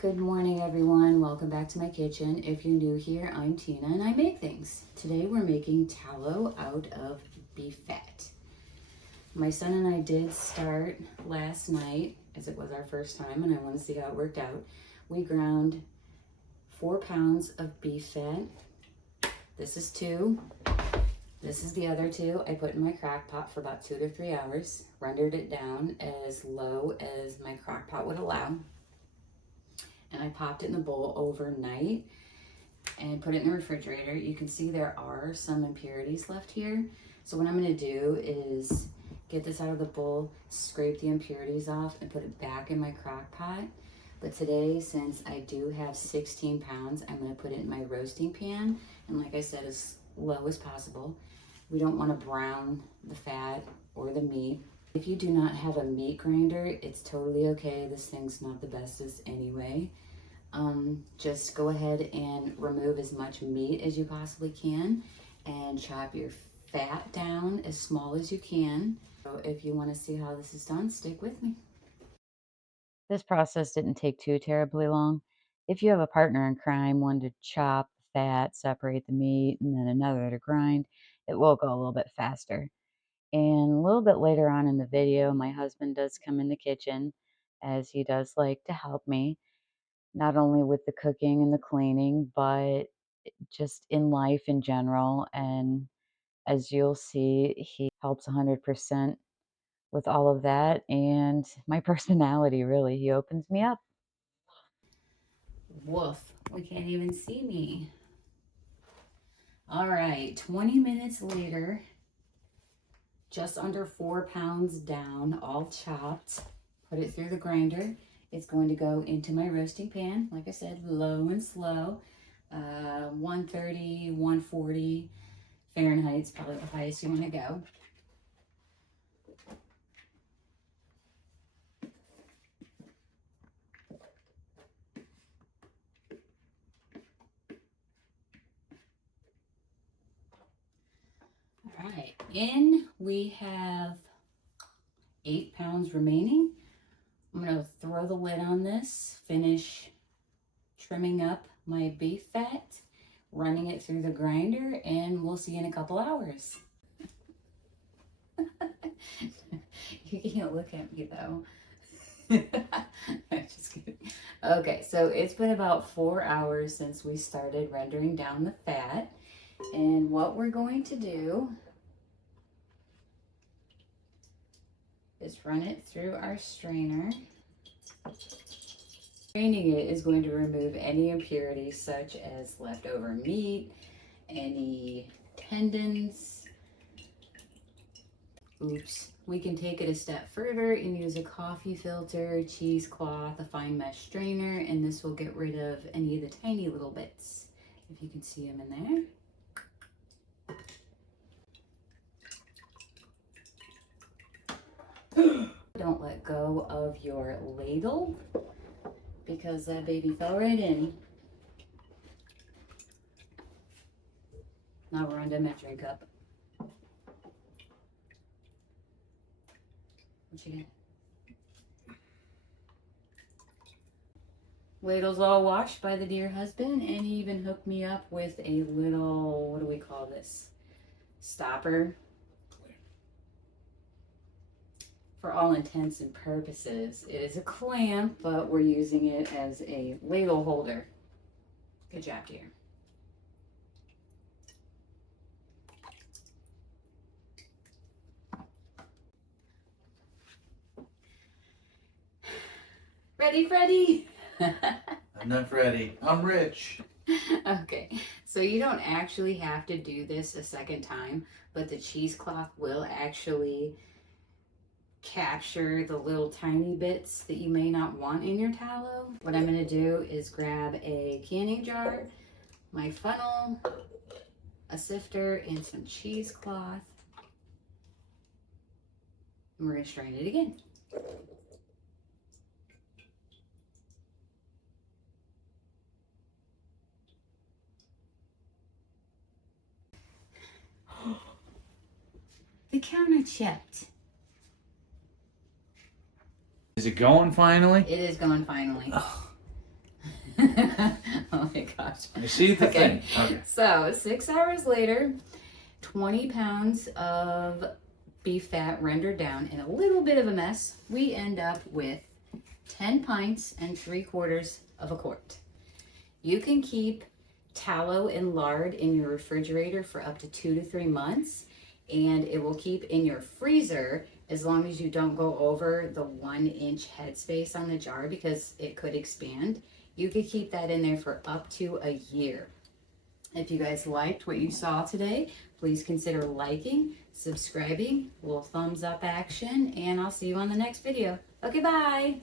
Good morning, everyone. Welcome back to my kitchen. If you're new here, I'm Tina and I make things. Today we're making tallow out of beef fat. My son and I did start last night, as it was our first time, and I want to see how it worked out. We ground 4 pounds of beef fat. This is 2. This is the other 2. I put in my crock pot for about 2 to 3 hours, rendered it down as low as my crock pot would allow. And I popped it in the bowl overnight and put it in the refrigerator. You can see there are some impurities left here. So what I'm gonna do is get this out of the bowl, scrape the impurities off, and put it back in my crock pot. But today, since I do have 16 pounds, I'm gonna put it in my roasting pan. And like I said, as low as possible. We don't wanna brown the fat or the meat. If you do not have a meat grinder, it's totally okay. This thing's not the bestest anyway. Just go ahead and remove as much meat as you possibly can and chop your fat down as small as you can. So if you want to see how this is done, stick with me. This process didn't take too terribly long. If you have a partner in crime, one to chop the fat, separate the meat, and then another to grind, it will go a little bit faster. And a little bit later on in the video, my husband does come in the kitchen, as he does like to help me, not only with the cooking and the cleaning, but just in life in general. And as you'll see, he helps 100% with all of that and my personality, really. He opens me up. Woof, we can't even see me. All right, 20 minutes later, just under 4 pounds down, all chopped. Put it through the grinder. It's going to go into my roasting pan. Like I said, low and slow. 130, 140 Fahrenheit is probably the highest you want to go. All right, in we have 8 pounds remaining. I'm gonna throw the lid on this, finish trimming up my beef fat, running it through the grinder, and we'll see you in a couple hours. You can't look at me though. Just kidding. Okay, so it's been about 4 hours since we started rendering down the fat. And what we're going to do is run it through our strainer. Straining it is going to remove any impurities such as leftover meat, any tendons. Oops. We can take it a step further and use a coffee filter, cheesecloth, a fine mesh strainer, and this will get rid of any of the tiny little bits, if you can see them in there. Don't let go of your ladle because that baby fell right in. Now we're on to measuring cup. What you got? Ladle's all washed by the dear husband, and he even hooked me up with a little, what do we call this? Stopper. For all intents and purposes, it is a clamp, but we're using it as a ladle holder. Good job, dear. Ready, Freddie? I'm not ready. I'm rich. Okay, so you don't actually have to do this a second time, but the cheesecloth will actually capture the little tiny bits that you may not want in your tallow. What I'm going to do is grab a canning jar, my funnel, a sifter, and some cheesecloth. And we're going to strain it again. The counter chipped. Is it going finally? It is going finally. Oh, Oh my gosh. I see the Okay. thing. Okay. So 6 hours later, 20 pounds of beef fat rendered down in a little bit of a mess. We end up with 10 pints and 3/4 of a quart. You can keep tallow and lard in your refrigerator for up to 2 to 3 months, and it will keep in your freezer as long as you don't go over the 1-inch headspace on the jar, because it could expand. You could keep that in there for up to a year. If you guys liked what you saw today, please consider liking, subscribing, little thumbs up action, and I'll see you on the next video. Okay, bye.